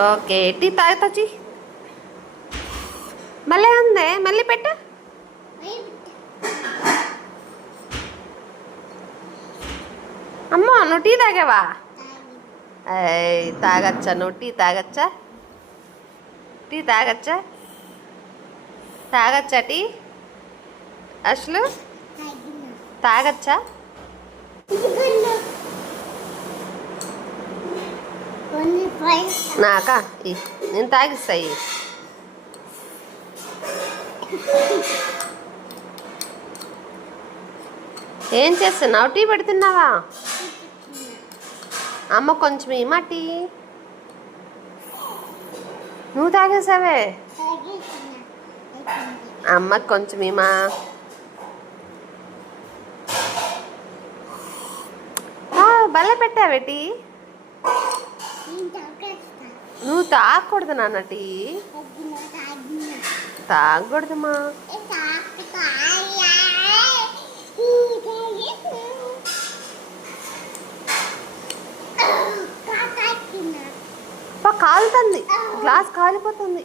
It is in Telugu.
ఓకే టీ తాగుతాచి మళ్ళీ ఉంది మళ్ళీ పెట్టు. అమ్మో నువ్వు టీ తాగావా? తాగచ్చా నువ్వు టీ తాగచ్చా? టీ తాగచ్చా? తాగచ్చా టీ అసలు తాగచ్చా? నాకా నేను తాగిస్తాయి. ఏం చేస్తున్నావు? టీ పెడుతున్నావా? అమ్మ కొంచెం ఇమ్మా టీ. నువ్వు తాగేసావే. అమ్మ కొంచెం ఇమ్మా. భలే పెట్టావే టీ. నువ్వు తాగకూడదు నాన్న టీ. తాగకూడదమ్మా. కాలుతుంది, గ్లాస్ కాలిపోతుంది.